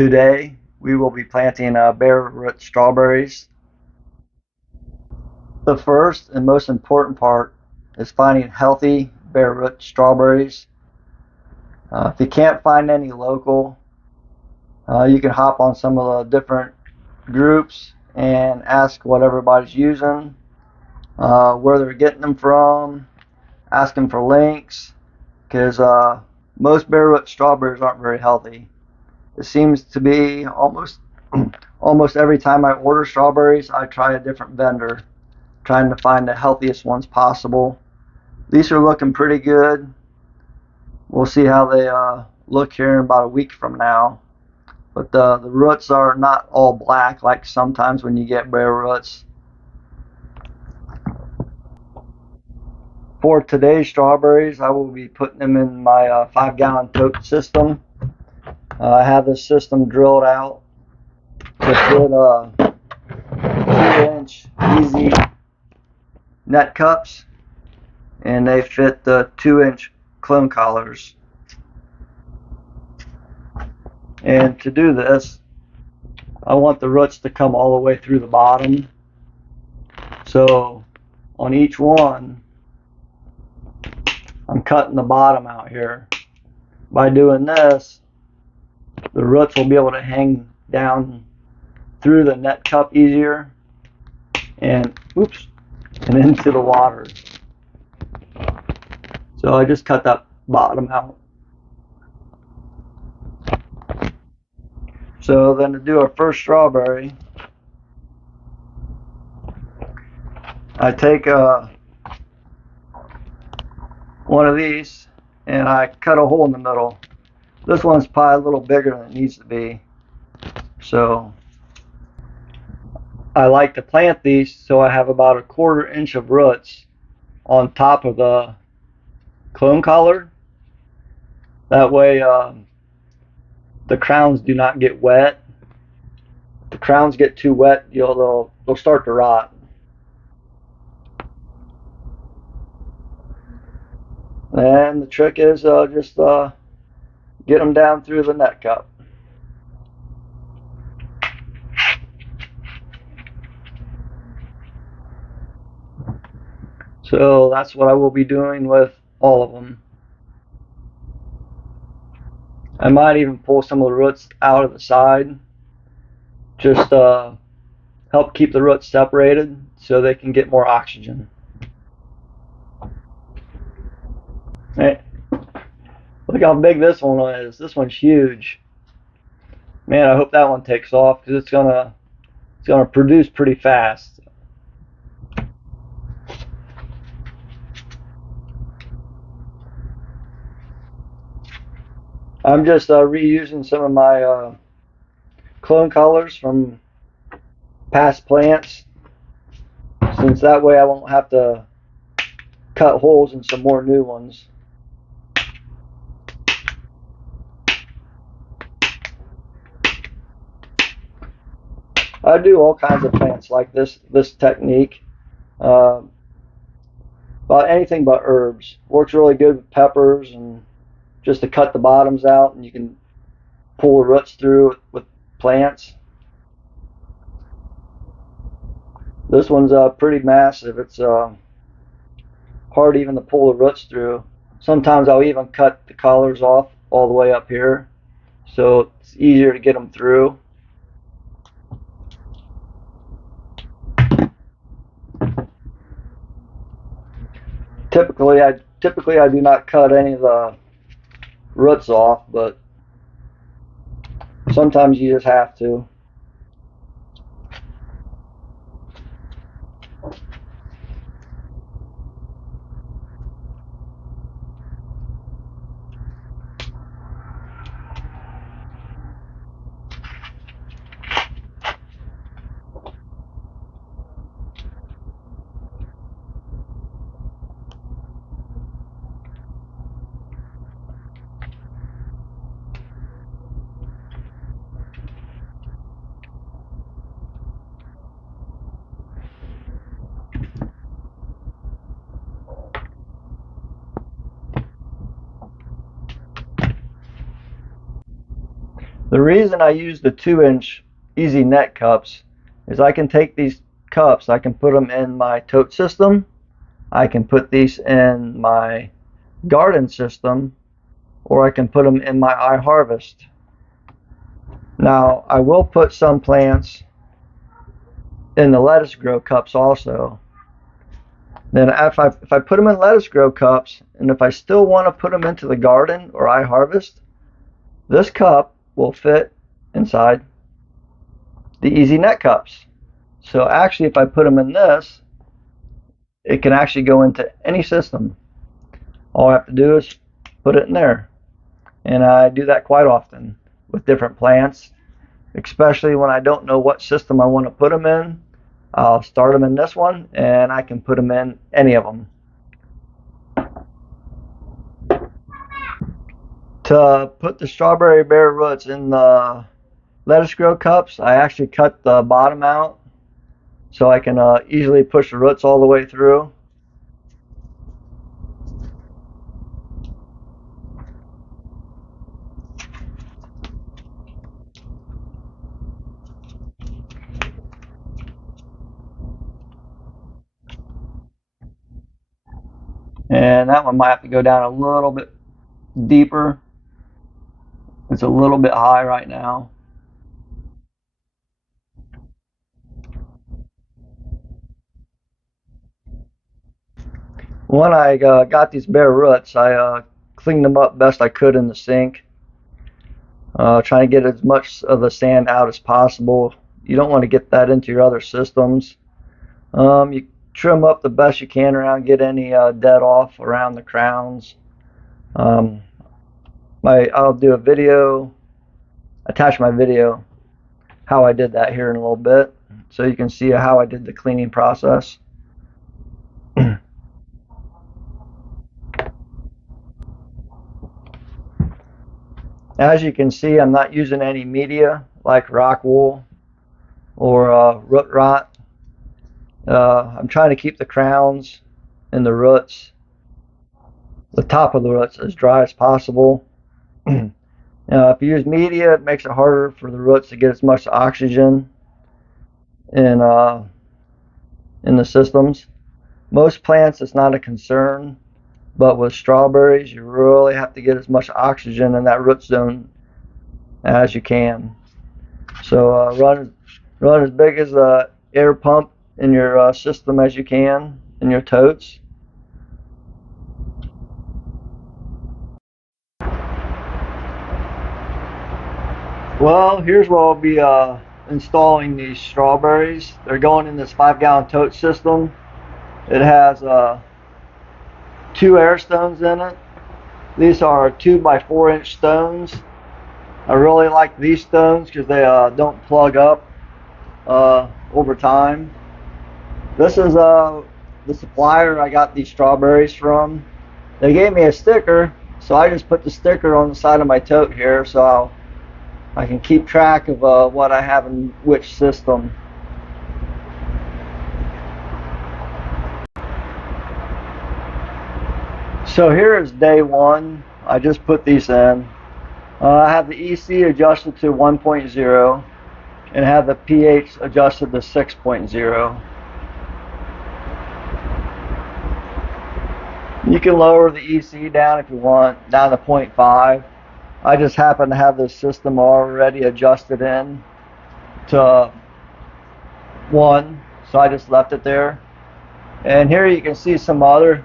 Today we will be planting bare root strawberries. The first and most important part is finding healthy bare root strawberries. If you can't find any local, you can hop on some of the different groups and ask what everybody's using, where they're getting them from, ask them for links, because most bare root strawberries aren't very healthy. It seems to be almost every time I order strawberries, I try a different vendor, trying to find the healthiest ones possible. These are looking pretty good. We'll see how they look here in about a week from now. But the roots are not all black like sometimes when you get bare roots. For today's strawberries, I will be putting them in my 5-gallon tote system. I have this system drilled out to fit 2-inch easy net cups, and they fit the 2-inch clone collars. And to do this, I want the roots to come all the way through the bottom. So on each one, I'm cutting the bottom out here. By doing this, the roots will be able to hang down through the net cup easier and into the water. So I just cut that bottom out. So then to do our first strawberry, I take one of these and I cut a hole in the middle. This one's probably a little bigger than it needs to be. So I like to plant these so I have about a 1/4 inch of roots on top of the clone collar. That way the crowns do not get wet. If the crowns get too wet, they'll start to rot. And the trick is just get them down through the net cup. So that's what I will be doing with all of them. I might even pull some of the roots out of the side, just help keep the roots separated so they can get more oxygen. Hey, look how big this one is. This one's huge. Man, I hope that one takes off because it's gonna produce pretty fast. I'm just reusing some of my clone collars from past plants, since that way I won't have to cut holes in some more new ones. I do all kinds of plants like this technique. About anything but herbs. Works really good with peppers, and just to cut the bottoms out and you can pull the roots through with plants. This one's pretty massive. It's hard even to pull the roots through. Sometimes I'll even cut the collars off all the way up here so it's easier to get them through. Typically I do not cut any of the roots off, but sometimes you just have to. The reason I use the 2-inch easy net cups is I can take these cups, I can put them in my tote system, I can put these in my garden system, or I can put them in my iHarvest. Now, I will put some plants in the lettuce grow cups also. Then if I put them in lettuce grow cups, and if I still want to put them into the garden or iHarvest, this cup will fit inside the easy net cups. So actually, if I put them in this, it can actually go into any system. All I have to do is put it in there. And I do that quite often with different plants, especially when I don't know what system I want to put them in. I'll start them in this one, and I can put them in any of them. To put the strawberry bare roots in the lettuce grow cups, I actually cut the bottom out so I can easily push the roots all the way through. And that one might have to go down a little bit deeper. It's a little bit high right now. When I got these bare roots, I cleaned them up best I could in the sink, trying to get as much of the sand out as possible. You don't want to get that into your other systems. You trim up the best you can around, get any dead off around the crowns. I'll do a video, attach my video, how I did that here in a little bit, so you can see how I did the cleaning process. As you can see, I'm not using any media like rock wool or root rot. I'm trying to keep the crowns and the roots, the top of the roots, as dry as possible. If you use media, it makes it harder for the roots to get as much oxygen in the systems. Most plants, it's not a concern, but with strawberries, you really have to get as much oxygen in that root zone as you can. So run as big as the air pump in your system as you can in your totes. Well, here's where I'll be installing these strawberries. They're going in this 5-gallon tote system. It has 2 air stones in it. These are 2x4-inch stones. I really like these stones because they don't plug up over time. This is the supplier I got these strawberries from. They gave me a sticker, so I just put the sticker on the side of my tote here so I can keep track of what I have in which system. So here is day 1. I just put these in. I have the EC adjusted to 1.0 and have the pH adjusted to 6.0. You can lower the EC down if you want, down to 0.5. I just happen to have this system already adjusted in to 1, so I just left it there. And here you can see some other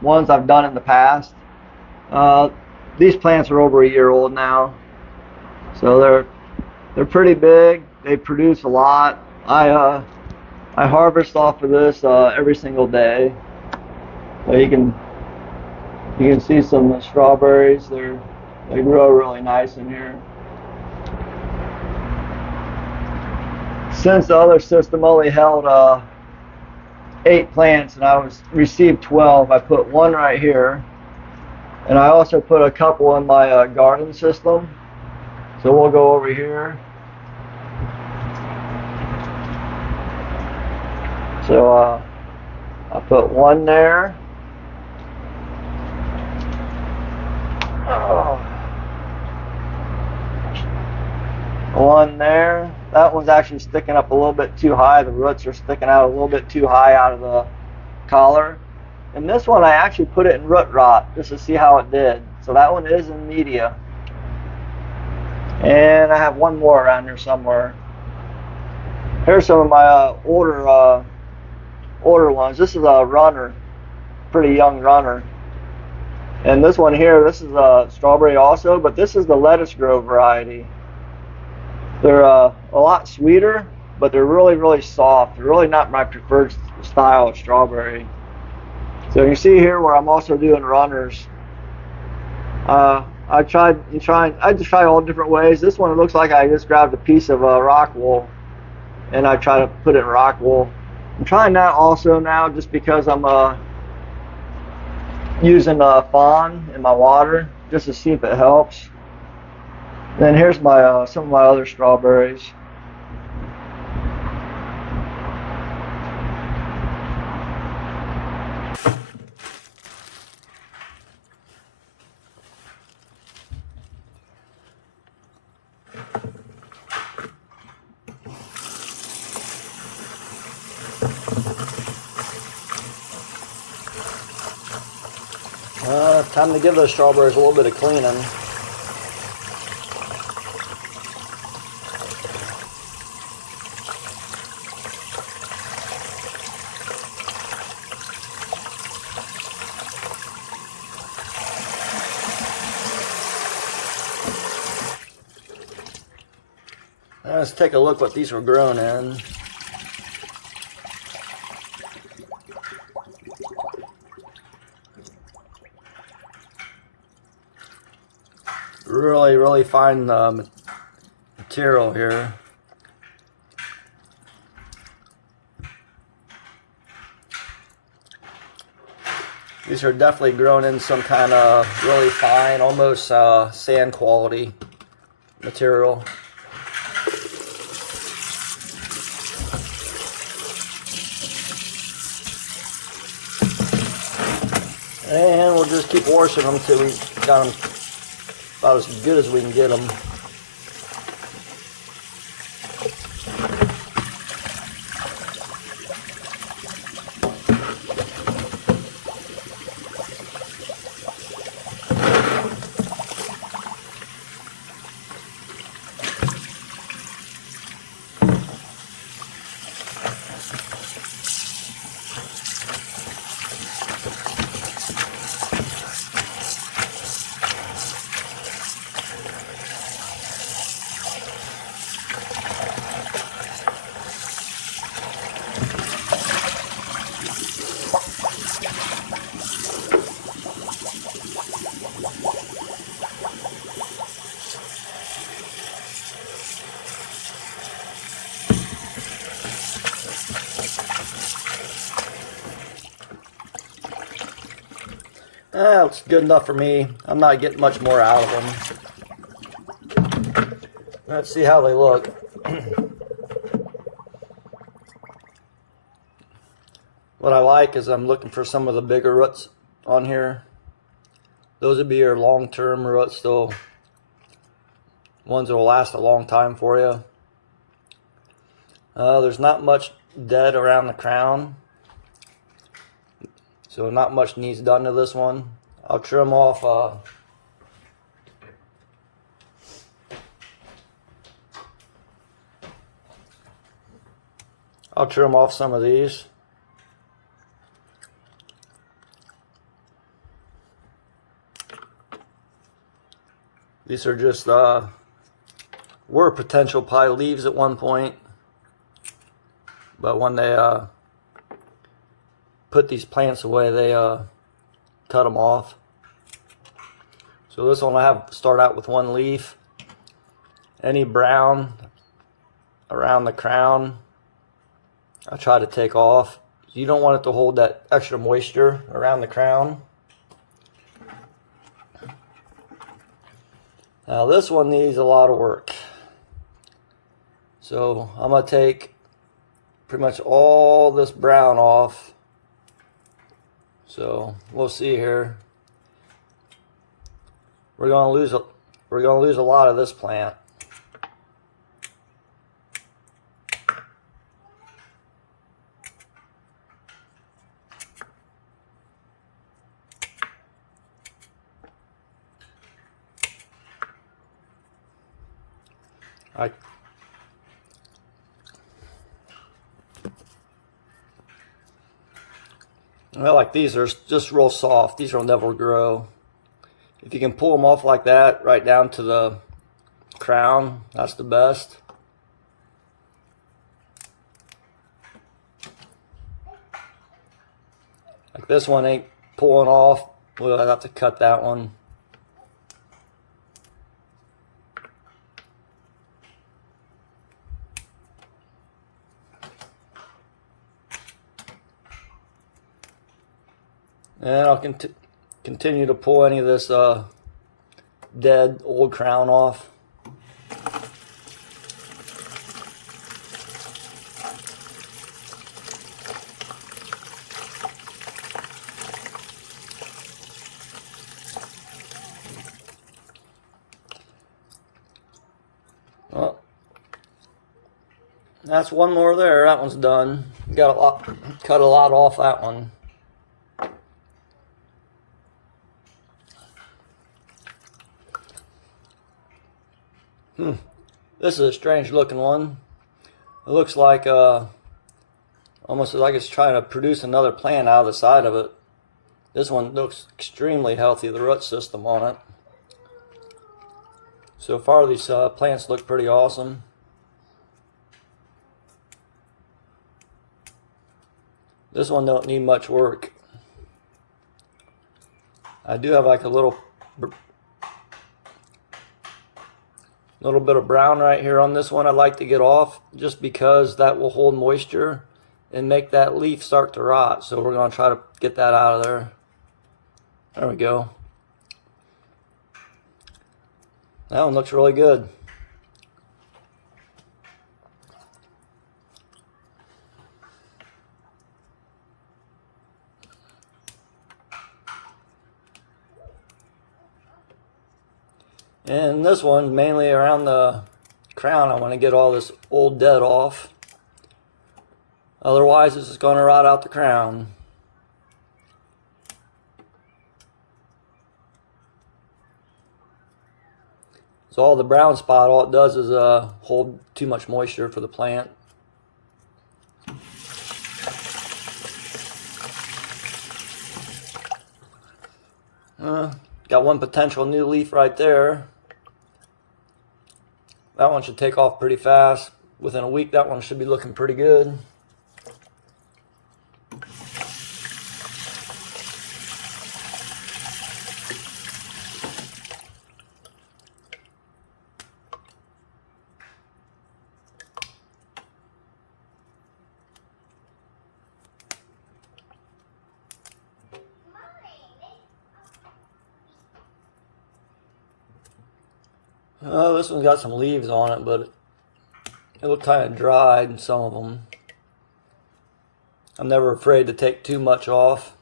ones I've done in the past. These plants are over a year old now, so they're pretty big. They produce a lot. I harvest off of this every single day. So you can see some strawberries. They grow really nice in here. Since the other system only held 8 plants and I received 12, I put 1 right here, and I also put a couple in my garden system. So we'll go over here. So I put 1 there. Oh. One there. That one's actually sticking up a little bit too high. The roots are sticking out a little bit too high out of the collar. And this one I actually put it in root rot just to see how it did. So that one is in media. And I have one more around here somewhere. Here's some of my older ones. This is a runner, pretty young runner. And this one here, this is a strawberry also, but this is the lettuce grow variety. They're a lot sweeter, but they're really soft. They're really not my preferred style of strawberry. So you see here where I'm also doing runners. I just try all different ways. This one, it looks like I just grabbed a piece of rock wool and I try to put it in rock wool. I'm trying that also now just because I'm using fawn in my water just to see if it helps. Then here's my some of my other strawberries. Time to give those strawberries a little bit of cleaning. Let's take a look what these were grown in. Really fine material here. These are definitely grown in some kind of really fine, almost sand quality material. And we'll just keep washing them till we got them about as good as we can get them. It's good enough for me. I'm not getting much more out of them. Let's see how they look. What I like is I'm looking for some of the bigger roots on here. Those would be your long-term roots, though. Ones that will last a long time for you. There's not much dead around the crown, so not much needs done to this one. I'll trim off some of these. These are just were potential pie leaves at one point, but when they put these plants away, they cut them off. So this one I have start out with one leaf. Any brown around the crown I try to take off. You don't want it to hold that extra moisture around the crown. Now this one needs a lot of work. So I'm going to take pretty much all this brown off. So we'll see here. We're going to lose a lot of this plant. I like these are just real soft. These will never grow. If you can pull them off like that, right down to the crown, that's the best. Like this one ain't pulling off. We'll have to cut that one. And I'll continue to pull any of this dead old crown off. Well, that's one more there. That one's done. Got a lot, cut a lot off that one. This is a strange looking one. It looks like almost like it's trying to produce another plant out of the side of it. This one looks extremely healthy, the root system on it. So far these plants look pretty awesome. This one don't need much work. I do have like a little bit of brown right here on this one I'd like to get off, just because that will hold moisture and make that leaf start to rot. So we're going to try to get that out of there. There we go. That one looks really good. And this one, mainly around the crown, I want to get all this old dead off. Otherwise, this is going to rot out the crown. So all the brown spot, all it does is hold too much moisture for the plant. Got one potential new leaf right there. That one should take off pretty fast. Within a week, that one should be looking pretty good. Oh, this one's got some leaves on it, but it looked kind of dried in some of them. I'm never afraid to take too much off.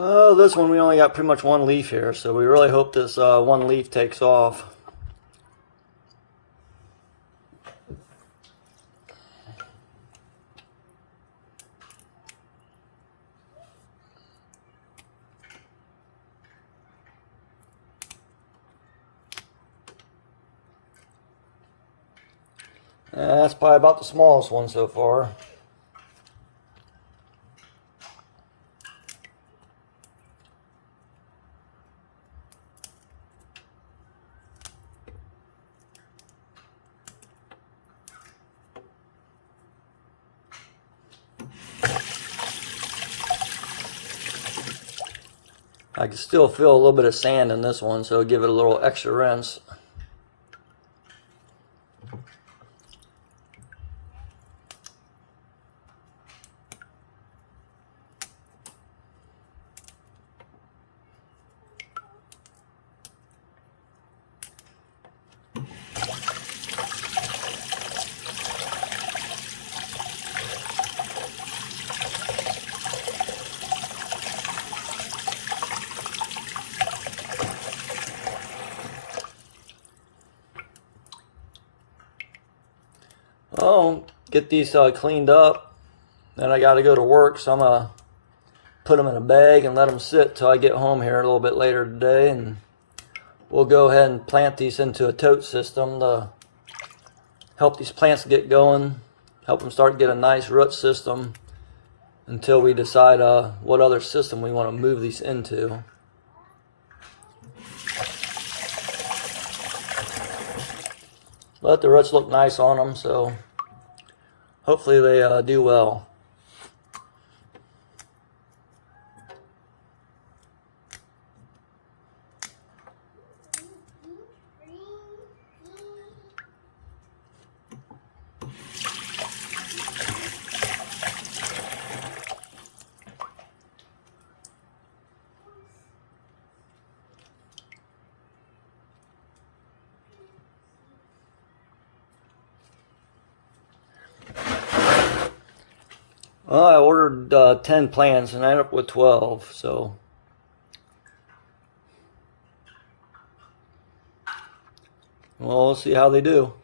Oh, this one we only got pretty much one leaf here, so we really hope this one leaf takes off. That's probably about the smallest one so far. I can still feel a little bit of sand in this one, so give it a little extra rinse. Oh, get these cleaned up. Then I got to go to work, so I'm going to put them in a bag and let them sit till I get home here a little bit later today. And we'll go ahead and plant these into a tote system to help these plants get going, help them start to get a nice root system until we decide what other system we want to move these into. Let the roots look nice on them, so hopefully they do well. Well, I ordered 10 plants and I ended up with 12, so we'll see how they do.